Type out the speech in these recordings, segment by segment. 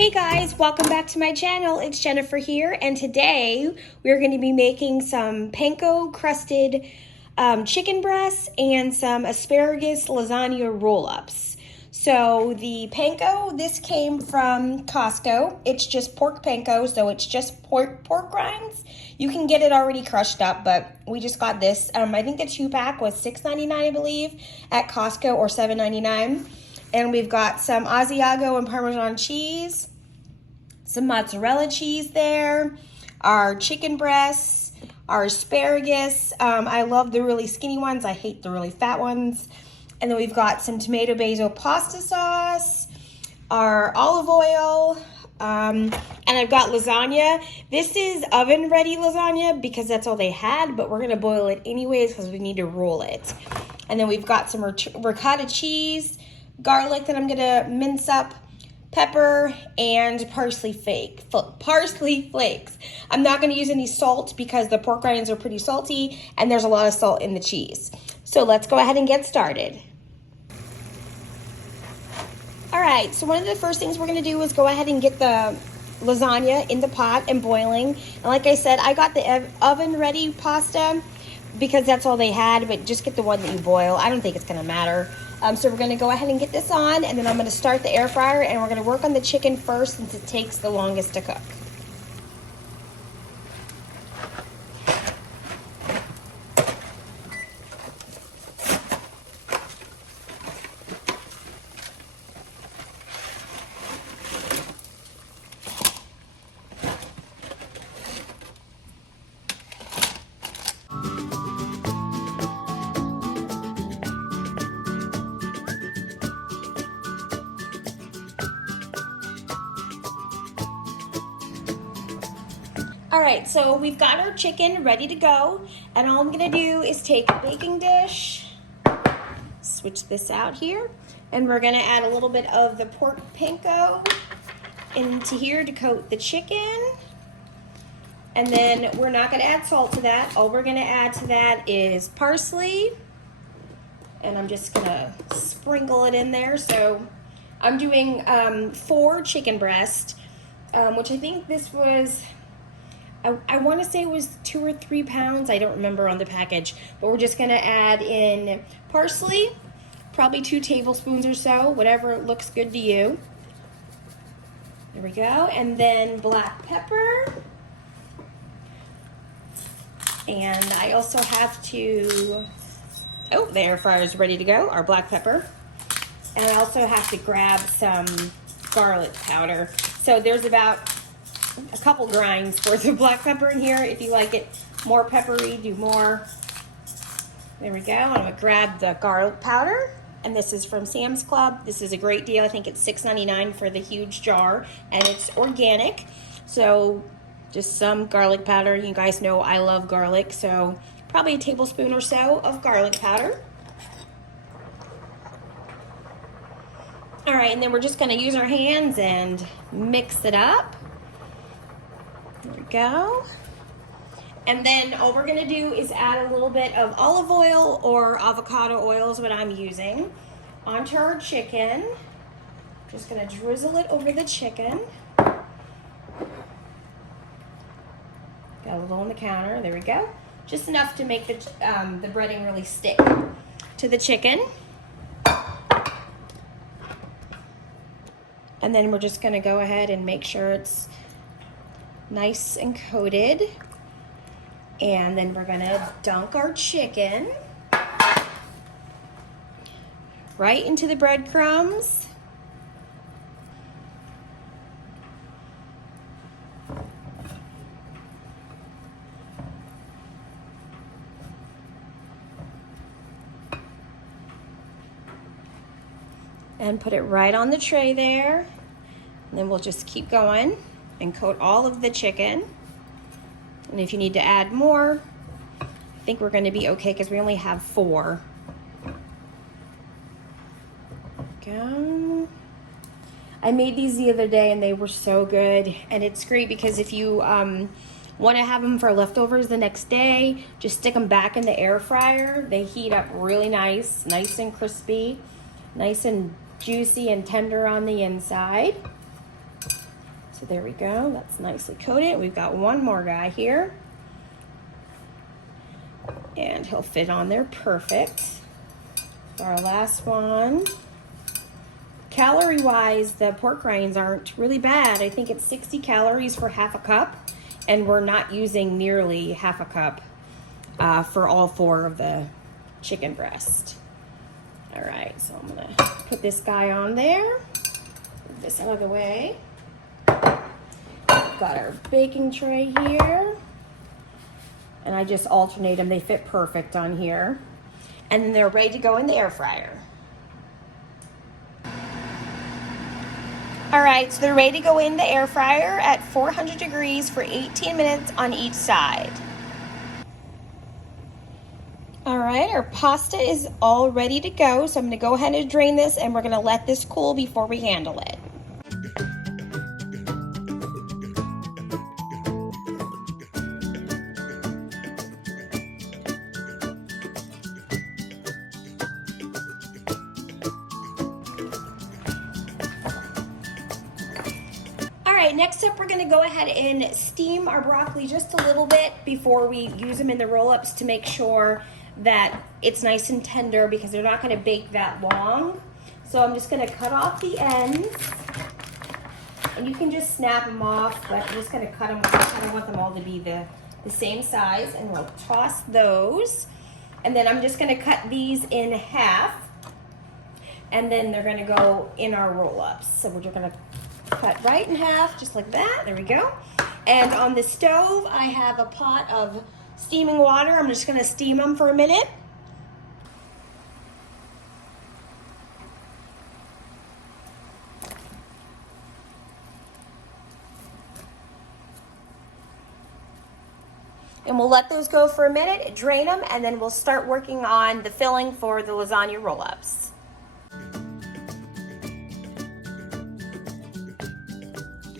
Hey guys, welcome back to my channel. It's Jennifer here, and today we're going to be making some panko crusted chicken breasts and some asparagus lasagna roll-ups. So the panko, this came from Costco. It's just pork panko, so it's just pork rinds. You can get it already crushed up, but we just got this. I think the 2-pack was $6.99, I believe, at Costco, or $7.99. And we've got some Asiago and Parmesan cheese, some mozzarella cheese there, our chicken breasts, our asparagus. I love the really skinny ones. I hate the really fat ones. And then we've got some tomato basil pasta sauce, our olive oil, and I've got lasagna. This is oven ready lasagna because that's all they had, but we're gonna boil it anyways because we need to roll it. And then we've got some ricotta cheese, garlic that I'm gonna mince up, pepper, and parsley flakes. I'm not gonna use any salt because the pork rinds are pretty salty and there's a lot of salt in the cheese. So let's go ahead and get started. All right, so one of the first things we're gonna do is go ahead and get the lasagna in the pot and boiling. And like I said, I got the oven ready pasta because that's all they had, but just get the one that you boil. I don't think it's gonna matter. So we're gonna go ahead and get this on, and then I'm gonna start the air fryer, and we're gonna work on the chicken first since it takes the longest to cook. All right, so we've got our chicken ready to go, and all I'm gonna do is take a baking dish, switch this out here, and we're gonna add a little bit of the pork panko into here to coat the chicken. And then we're not gonna add salt to that. All we're gonna add to that is parsley, and I'm just gonna sprinkle it in there. So I'm doing 4 chicken breasts, which I think this was, I want to say it was 2 or 3 pounds. I don't remember on the package, but we're just going to add in parsley, probably 2 tablespoons or so, whatever looks good to you. There we go. And then black pepper. And I also have to, oh, the air fryer is ready to go, our black pepper. And I also have to grab some garlic powder. So there's about a couple grinds worth of black pepper in here. If you like it more peppery, do more. There we go. I'm gonna grab the garlic powder, and this is from Sam's Club. This is a great deal. I think it's $6.99 for the huge jar, and it's organic. So just some garlic powder. You guys know I love garlic, so probably a tablespoon or so of garlic powder. All right, and then we're just gonna use our hands and mix it up. There we go. And then all we're gonna do is add a little bit of olive oil or avocado oil is what I'm using onto our chicken. Just gonna drizzle it over the chicken. Got a little on the counter, there we go. Just enough to make the breading really stick to the chicken. And then we're just gonna go ahead and make sure it's nice and coated. And then we're gonna dunk our chicken right into the breadcrumbs. And put it right on the tray there. And then we'll just keep going and coat all of the chicken. And if you need to add more, I think we're gonna be okay because we only have 4. Go. I made these the other day and they were so good. And it's great because if you want to have them for leftovers the next day, just stick them back in the air fryer. They heat up really nice and crispy, nice and juicy and tender on the inside. So there we go, that's nicely coated. We've got one more guy here. And he'll fit on there perfect. Our last one. Calorie-wise, the pork rinds aren't really bad. I think it's 60 calories for half a cup, and we're not using nearly half a cup for all 4 of the chicken breast. All right, so I'm gonna put this guy on there. Move this out of the way. Got our baking tray here. And I just alternate them. They fit perfect on here. And then they're ready to go in the air fryer. All right, so they're ready to go in the air fryer at 400 degrees for 18 minutes on each side. All right, our pasta is all ready to go. So I'm gonna go ahead and drain this, and we're gonna let this cool before we handle it. All right, next up we're gonna go ahead and steam our broccoli just a little bit before we use them in the roll-ups to make sure that it's nice and tender, because they're not gonna bake that long. So I'm just gonna cut off the ends, and you can just snap them off, but I'm just gonna cut them. I kind of want them all to be the same size, and we'll toss those. And then I'm just gonna cut these in half, and then they're gonna go in our roll-ups. So we're just gonna cut right in half, just like that. There we go. And on the stove, I have a pot of steaming water. I'm just gonna steam them for a minute. And we'll let those go for a minute, drain them, and then we'll start working on the filling for the lasagna roll-ups.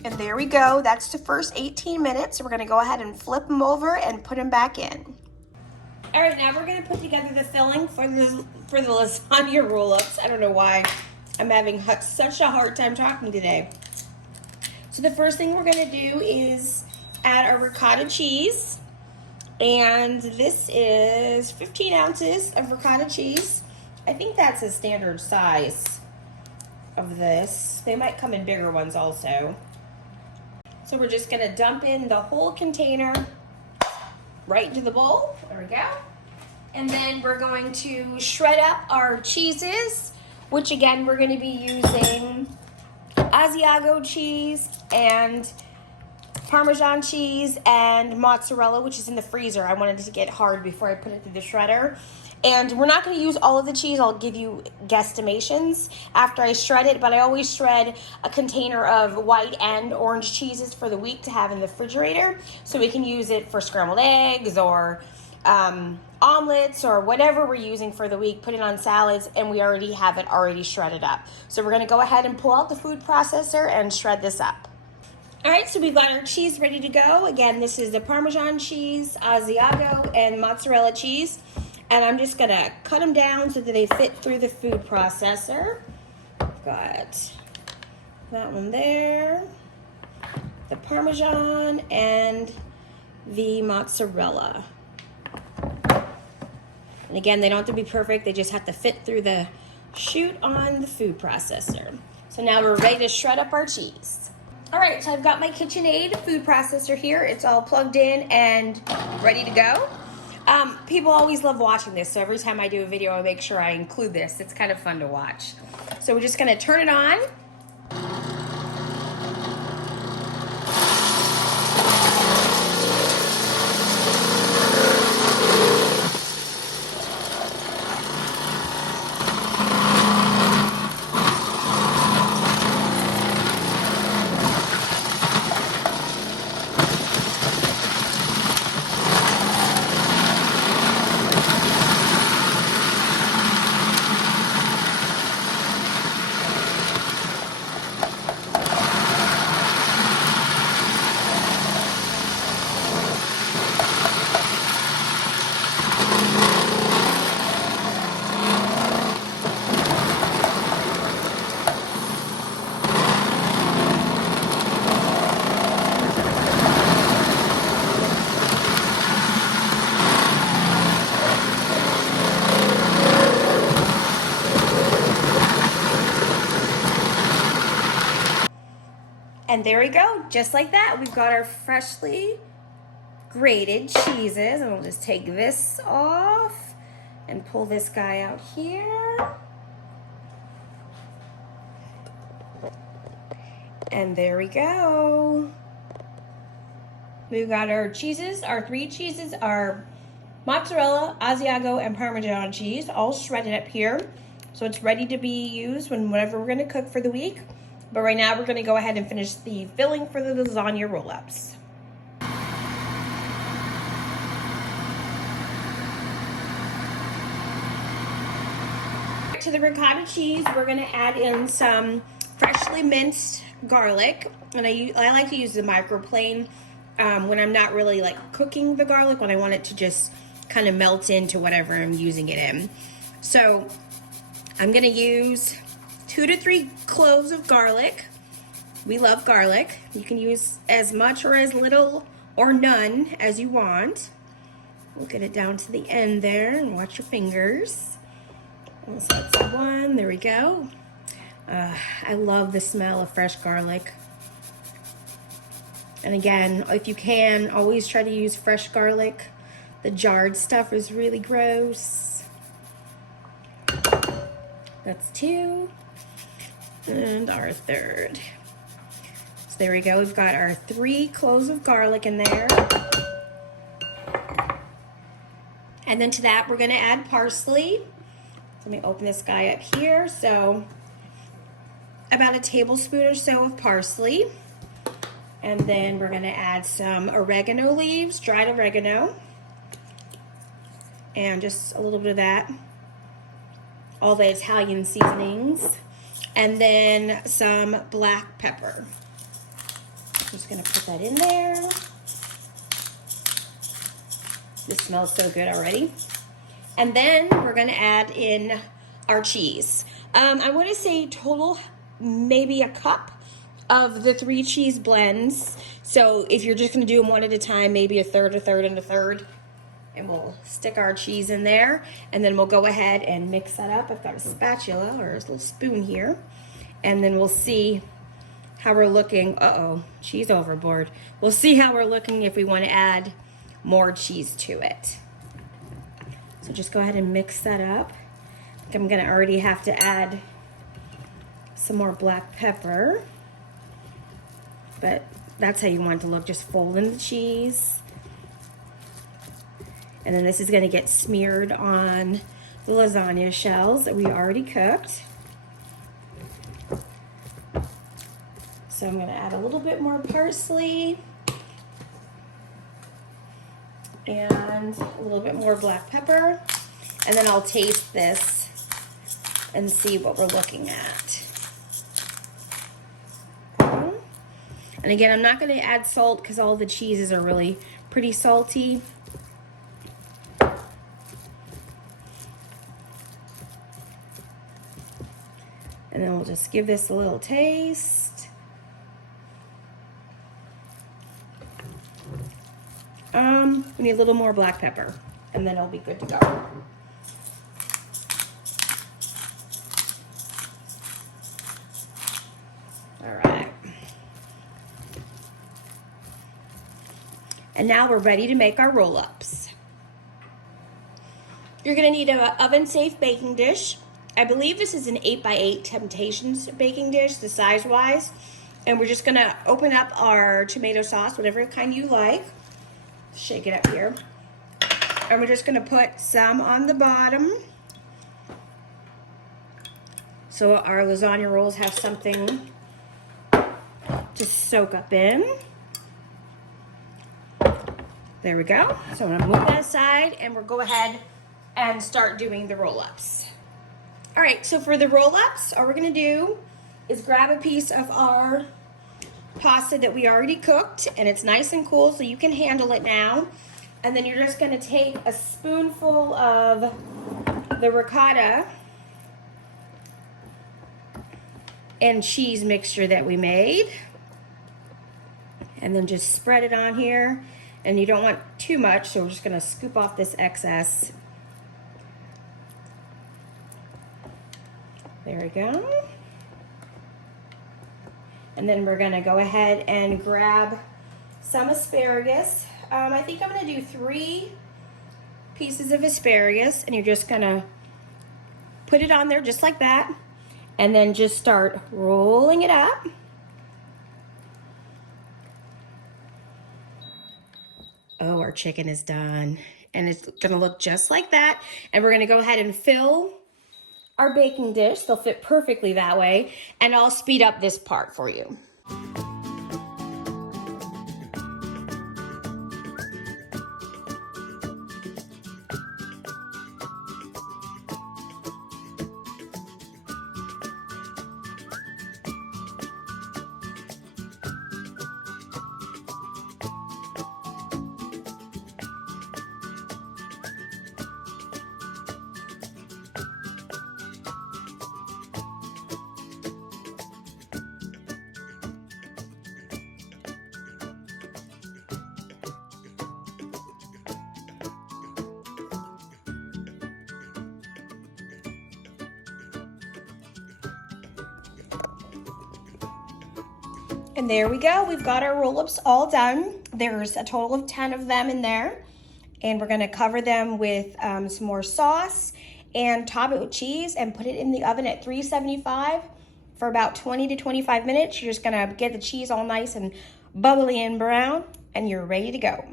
And there we go, that's the first 18 minutes. So we're gonna go ahead and flip them over and put them back in. All right, now we're gonna put together the filling for the lasagna roll-ups. I don't know why I'm having such a hard time talking today. So the first thing we're gonna do is add our ricotta cheese. And this is 15 ounces of ricotta cheese. I think that's a standard size of this. They might come in bigger ones also. So we're just gonna dump in the whole container right into the bowl. There we go. And then we're going to shred up our cheeses, which again, we're gonna be using Asiago cheese and Parmesan cheese and mozzarella, which is in the freezer. I wanted it to get hard before I put it through the shredder. And we're not going to use all of the cheese. I'll give you guesstimations after I shred it, but I always shred a container of white and orange cheeses for the week to have in the refrigerator, so we can use it for scrambled eggs or omelets or whatever we're using for the week, put it on salads, and we already have it already shredded up. So we're going to go ahead and pull out the food processor and shred this up. All right, so we've got our cheese ready to go. Again, this is the Parmesan cheese, Asiago, and mozzarella cheese. And I'm just gonna cut them down so that they fit through the food processor. Got that one there, the Parmesan, and the mozzarella. And again, they don't have to be perfect. They just have to fit through the chute on the food processor. So now we're ready to shred up our cheese. All right, so I've got my KitchenAid food processor here. It's all plugged in and ready to go. People always love watching this, so every time I do a video, I make sure I include this. It's kind of fun to watch. So we're just gonna turn it on. And there we go, just like that. We've got our freshly grated cheeses, and we'll just take this off and pull this guy out here. And there we go. We've got our cheeses, our 3 cheeses, our mozzarella, Asiago, and Parmesan cheese, all shredded up here. So it's ready to be used whenever we're gonna cook for the week. But right now we're gonna go ahead and finish the filling for the lasagna roll-ups. To the ricotta cheese, we're gonna add in some freshly minced garlic. And I like to use the microplane when I'm not really like cooking the garlic, when I want it to just kind of melt into whatever I'm using it in. So I'm gonna use 2 to 3 cloves of garlic. We love garlic. You can use as much or as little or none as you want. We'll get it down to the end there and watch your fingers. So that's 1, there we go. I love the smell of fresh garlic. And again, if you can, always try to use fresh garlic. The jarred stuff is really gross. That's 2. And our 3rd. So there we go. We've got our 3 cloves of garlic in there. And then to that, we're gonna add parsley. Let me open this guy up here. So about a tablespoon or so of parsley. And then we're gonna add some oregano leaves, dried oregano. And just a little bit of that. All the Italian seasonings. And then some black pepper. Just gonna put that in there. This smells so good already. And then we're gonna add in our cheese. I wanna say total maybe a cup of the 3 cheese blends. So if you're just gonna do them one at a time, maybe a third, and a third. And we'll stick our cheese in there, and then we'll go ahead and mix that up. I've got a spatula or a little spoon here, and then we'll see how we're looking. Uh-oh, cheese overboard. We'll see how we're looking if we want to add more cheese to it. So just go ahead and mix that up. I think I'm gonna already have to add some more black pepper, but that's how you want it to look. Just fold in the cheese. And then this is gonna get smeared on the lasagna shells that we already cooked. So I'm gonna add a little bit more parsley and a little bit more black pepper. And then I'll taste this and see what we're looking at. And again, I'm not gonna add salt because all the cheeses are really pretty salty. And then we'll just give this a little taste. We need a little more black pepper, and then it'll be good to go. All right. And now we're ready to make our roll-ups. You're gonna need an oven-safe baking dish. I believe this is an 8x8 Temptations baking dish, the size-wise. And we're just gonna open up our tomato sauce, whatever kind you like. Shake it up here. And we're just gonna put some on the bottom, so our lasagna rolls have something to soak up in. There we go. So I'm gonna move that aside, and we'll go ahead and start doing the roll-ups. All right, so for the roll-ups, all we're gonna do is grab a piece of our pasta that we already cooked, and it's nice and cool, so you can handle it now. And then you're just gonna take a spoonful of the ricotta and cheese mixture that we made, and then just spread it on here. And you don't want too much, so we're just gonna scoop off this excess. There we go. And then we're gonna go ahead and grab some asparagus. I think I'm gonna do 3 pieces of asparagus, and you're just gonna put it on there just like that, and then just start rolling it up. Oh, our chicken is done. And it's gonna look just like that. And we're gonna go ahead and fill our baking dish. They'll fit perfectly that way. And I'll speed up this part for you. And there we go. We've got our roll-ups all done. There's a total of 10 of them in there. And we're gonna cover them with some more sauce and top it with cheese and put it in the oven at 375 for about 20 to 25 minutes. You're just gonna get the cheese all nice and bubbly and brown, and you're ready to go.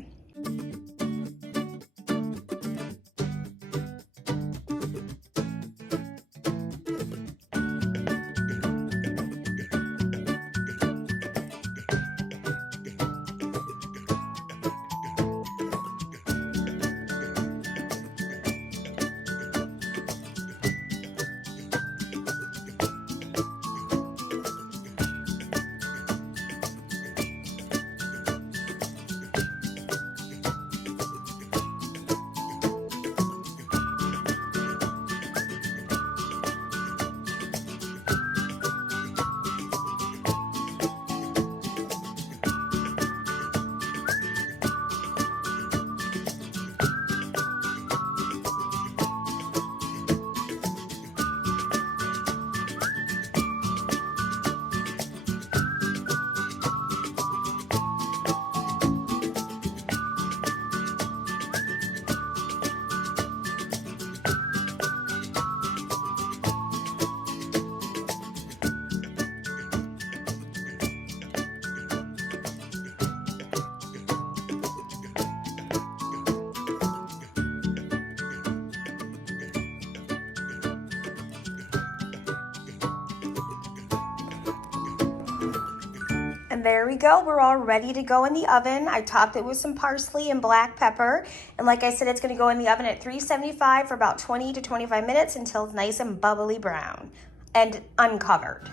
And there we go, we're all ready to go in the oven. I topped it with some parsley and black pepper. And like I said, it's gonna go in the oven at 375 for about 20 to 25 minutes until it's nice and bubbly brown and uncovered.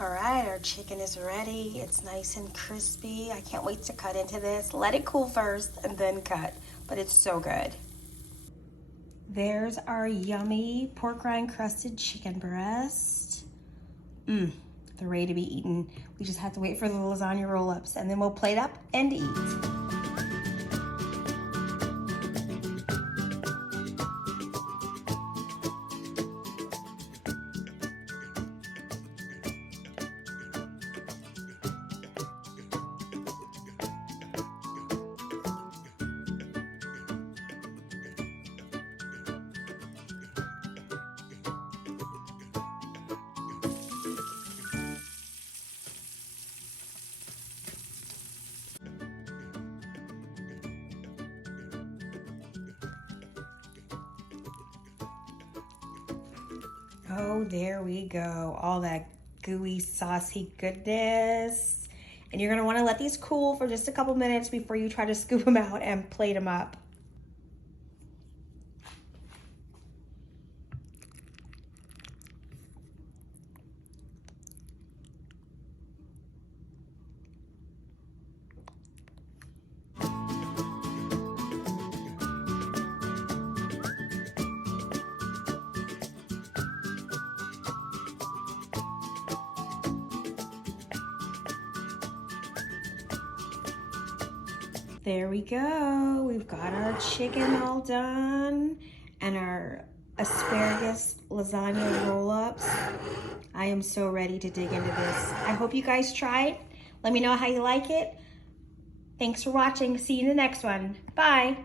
All right, our chicken is ready. It's nice and crispy. I can't wait to cut into this. Let it cool first and then cut, but it's so good. There's our yummy pork rind crusted chicken breast. They're ready to be eaten. We just have to wait for the lasagna roll-ups, and then we'll plate up and eat. Oh, there we go. All that gooey, saucy goodness. And you're gonna wanna let these cool for just a couple minutes before you try to scoop them out and plate them up. There we go. We've got our chicken all done and our asparagus lasagna roll-ups. I am so ready to dig into this. I hope you guys try it. Let me know how you like it. Thanks for watching. See you in the next one. Bye.